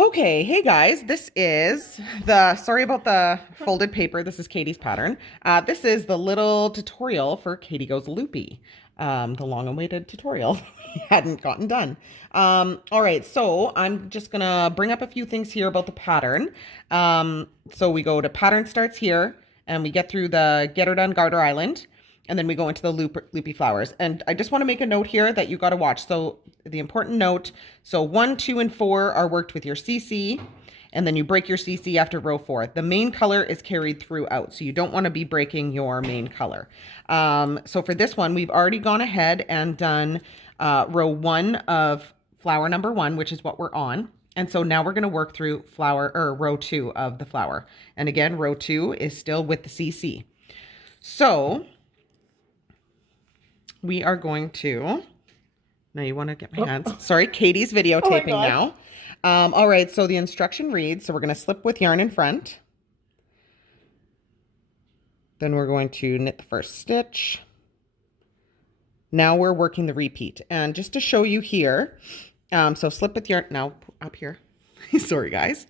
Okay, hey guys, this is sorry about the folded paper. This is Katie's pattern. This is the little tutorial for Katie Goes Loopy, the long-awaited tutorial we hadn't gotten done. All right, so I'm just gonna bring up a few things here about the pattern. So we go to pattern starts here, and we get through the Get Her Done Garter Island, and then we go into the loopy flowers. And I just want to make a note here that you got to watch. So the important note, so 1, 2, and 4 are worked with your CC, and then you break your CC after row 4. The main color is carried throughout, so you don't want to be breaking your main color. So for this one, we've already gone ahead and done row 1 of flower number 1, which is what we're on. And so now we're going to work through row 2 of the flower. And again, row 2 is still with the CC. So we are going to, now you want to get my hands, sorry, Katie's videotaping now. All right, so the instruction reads, so we're going to slip with yarn in front. Then we're going to knit the first stitch. Now we're working the repeat. And just to show you here, so slip with yarn, now up here, sorry guys.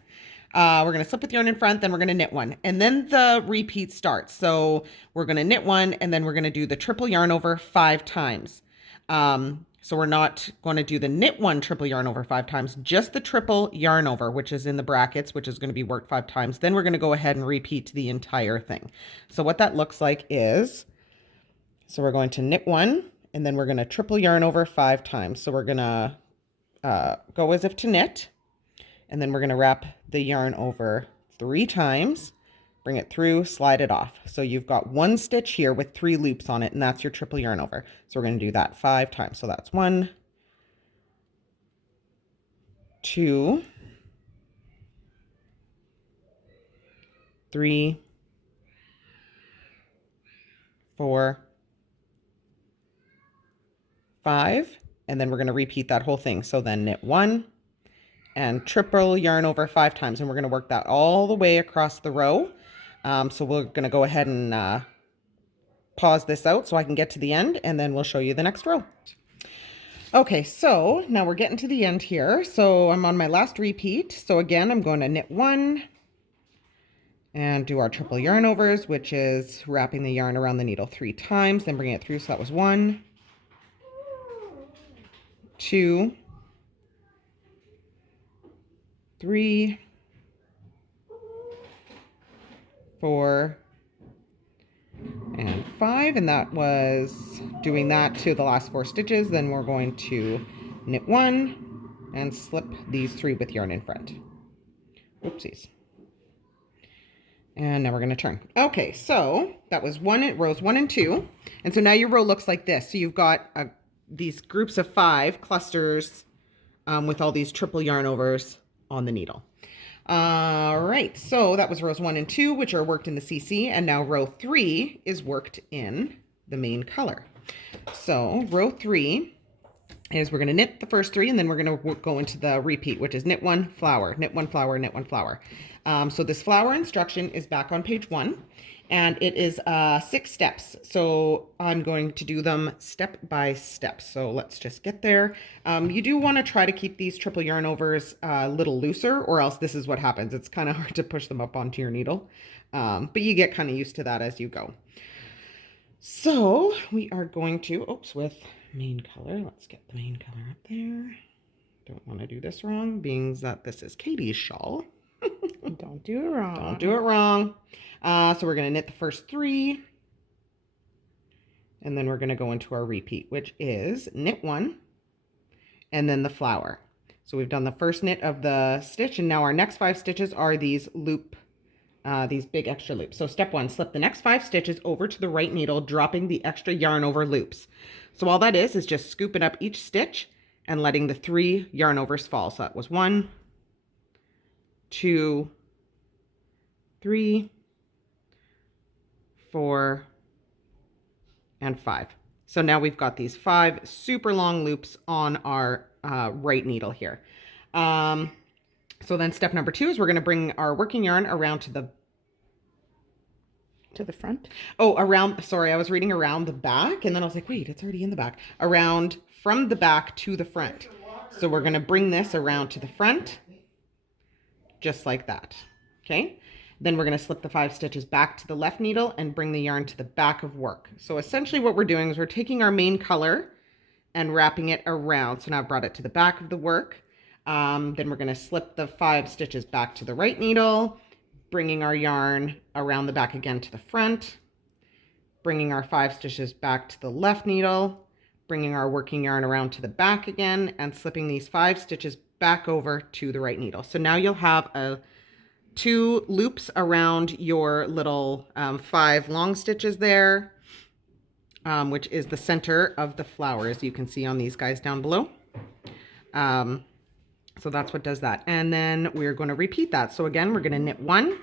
We're going to slip with yarn in front, then we're going to knit one. And then the repeat starts. So we're going to knit one, and then we're going to do the triple yarn over 5 times. So we're not going to do the knit one triple yarn over 5 times, just the triple yarn over, which is in the brackets, which is going to be worked 5 times. Then we're going to go ahead and repeat the entire thing. So what that looks like is, so we're going to knit one, and then we're going to triple yarn over 5 times. So we're going to go as if to knit. And then we're going to wrap the yarn over 3 times, bring it through, slide it off. So you've got 1 stitch here with 3 loops on it, and that's your triple yarn over. So we're going to do that 5 times. So that's 1, 2, 3, 4, 5, and then we're going to repeat that whole thing. So then knit 1 and triple yarn over 5 times, and we're going to work that all the way across the row. So we're going to go ahead and pause this out so I can get to the end, and then we'll show you the next row. Okay, so now we're getting to the end here. So I'm on my last repeat. So again, I'm going to knit 1 and do our triple yarn overs, which is wrapping the yarn around the needle 3 times, then bring it through. So that was 1, 2, 3, 4, and 5, and that was doing that to the last 4 stitches. Then we're going to knit 1 and slip these 3 with yarn in front. Oopsies. And now we're going to turn. Okay, so that was rows 1 and 2. And so now your row looks like this. So you've got these groups of 5 clusters with all these triple yarn overs on the needle. All right, so that was rows 1 and 2, which are worked in the CC, and now row 3 is worked in the main color. So row 3 is we're going to knit the first 3, and then we're going to go into the repeat, which is knit 1 flower, knit 1 flower, knit 1 flower. So this flower instruction is back on page 1. And it is 6 steps. So I'm going to do them step by step. So let's just get there. You do want to try to keep these triple yarn overs a little looser, or else this is what happens. It's kind of hard to push them up onto your needle. But you get kind of used to that as you go. So we are going to, with main color. Let's get the main color up there. Don't want to do this wrong, being that this is Katie's shawl. Don't do it wrong. Don't do it wrong. So we're going to knit the first 3, and then we're going to go into our repeat, which is knit 1 and then the flower. So we've done the first knit of the stitch, and now our next 5 stitches are these these big extra loops. So step 1, slip the next 5 stitches over to the right needle, dropping the extra yarn over loops. So all that is just scooping up each stitch and letting the 3 yarn overs fall. So that was 1, 2, 3, 4, and 5. So now we've got these 5 super long loops on our right needle here. So then step number 2 is we're going to bring our working yarn around to the front. Oh, around, sorry, I was reading around the back, and then I was like, wait, it's already in the back. Around from the back to the front. So we're going to bring this around to the front, just like that. Okay. Then we're going to slip the 5 stitches back to the left needle and bring the yarn to the back of work. So essentially what we're doing is we're taking our main color and wrapping it around. So now I've brought it to the back of the work. Then we're going to slip the 5 stitches back to the right needle, bringing our yarn around the back again to the front, bringing our 5 stitches back to the left needle, bringing our working yarn around to the back again, and slipping these 5 stitches back over to the right needle. So now you'll have 2 loops around your little 5 long stitches there, which is the center of the flower, as you can see on these guys down below. So that's what does that. And then we're going to repeat that. So again, we're going to knit 1.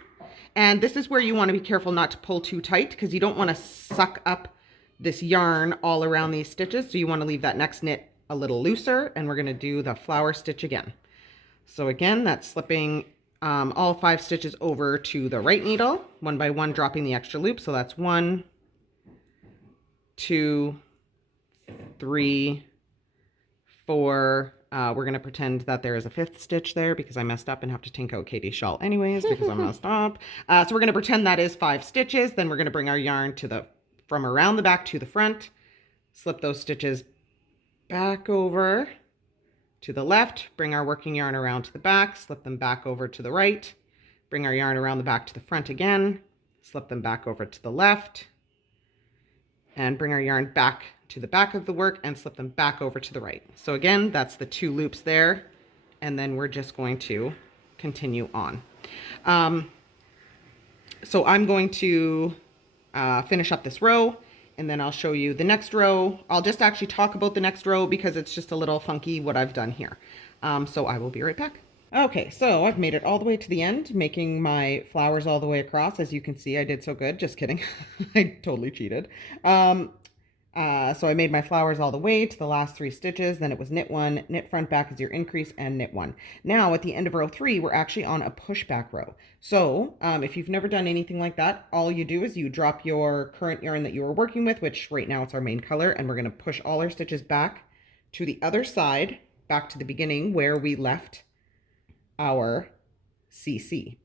And this is where you want to be careful not to pull too tight, because you don't want to suck up this yarn all around these stitches. So you want to leave that next knit a little looser, and we're going to do the flower stitch again. So again, that's slipping all 5 stitches over to the right needle, one by one, dropping the extra loop. So that's 1, 2, 3, 4. We're going to pretend that there is a 5th stitch there because I messed up and have to tink out Katie's shawl anyways because I messed up. So we're going to pretend that is 5 stitches. Then we're going to bring our yarn from around the back to the front, slip those stitches back over to the left, bring our working yarn around to the back, slip them back over to the right, bring our yarn around the back to the front again, slip them back over to the left, and bring our yarn back to the back of the work and slip them back over to the right. So again, that's the 2 loops there. And then we're just going to continue on. So I'm going to finish up this row, and then I'll show you the next row. I'll just actually talk about the next row because it's just a little funky what I've done here. So I will be right back. Okay, so I've made it all the way to the end, making my flowers all the way across. As you can see, I did so good. Just kidding. I totally cheated. So I made my flowers all the way to the last 3 stitches. Then it was knit 1, knit front back as your increase, and knit 1. Now at the end of row 3, we're actually on a pushback row. So if you've never done anything like that, all you do is you drop your current yarn that you are working with, which right now it's our main color, and we're going to push all our stitches back to the other side, back to the beginning where we left our CC.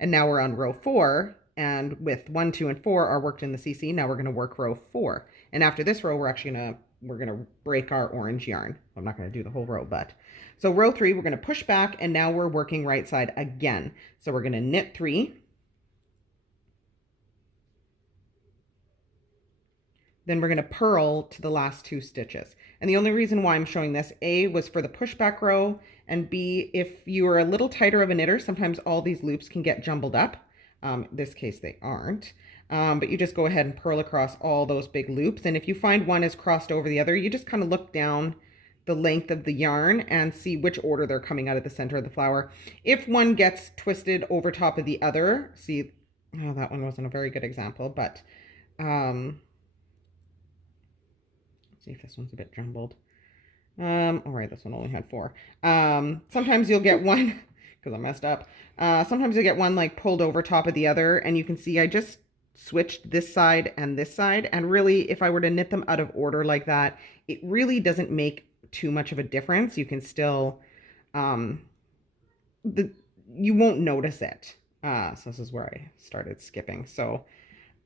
And now we're on row 4, and with 1, 2, and 4 are worked in the CC. Now we're going to work row 4. And after this row, we're going to break our orange yarn. I'm not going to do the whole row, but so row 3, we're going to push back, and now we're working right side again. So we're going to knit 3. Then we're going to purl to the last 2 stitches. And the only reason why I'm showing this, A, was for the pushback row, and B, if you are a little tighter of a knitter, sometimes all these loops can get jumbled up. In this case, they aren't. But you just go ahead and purl across all those big loops. And if you find one is crossed over the other, you just kind of look down the length of the yarn and see which order they're coming out of the center of the flower. If one gets twisted over top of the other, see, oh, that one wasn't a very good example, but let's see if this one's a bit jumbled. All right, this one only had 4. Sometimes you'll get one, because I messed up. Sometimes you'll get one like pulled over top of the other, and you can see I just switched this side and this side. And really, if I were to knit them out of order like that, it really doesn't make too much of a difference. You can still, you won't notice it. So this is where I started skipping. So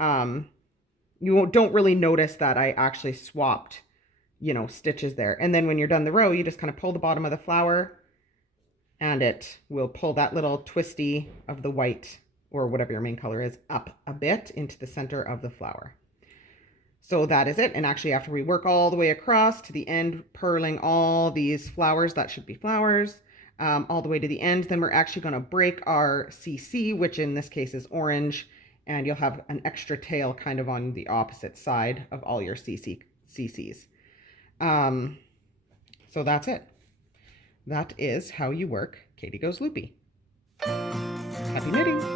you don't really notice that I actually swapped, stitches there. And then when you're done the row, you just kind of pull the bottom of the flower, and it will pull that little twisty of the white, or whatever your main color is, up a bit into the center of the flower. So that is it. And actually, after we work all the way across to the end, purling all these flowers, that should be flowers, all the way to the end, then we're actually going to break our CC, which in this case is orange, and you'll have an extra tail kind of on the opposite side of all your CCs. So that's it. That is how you work Katie Goes Loopy. Happy knitting!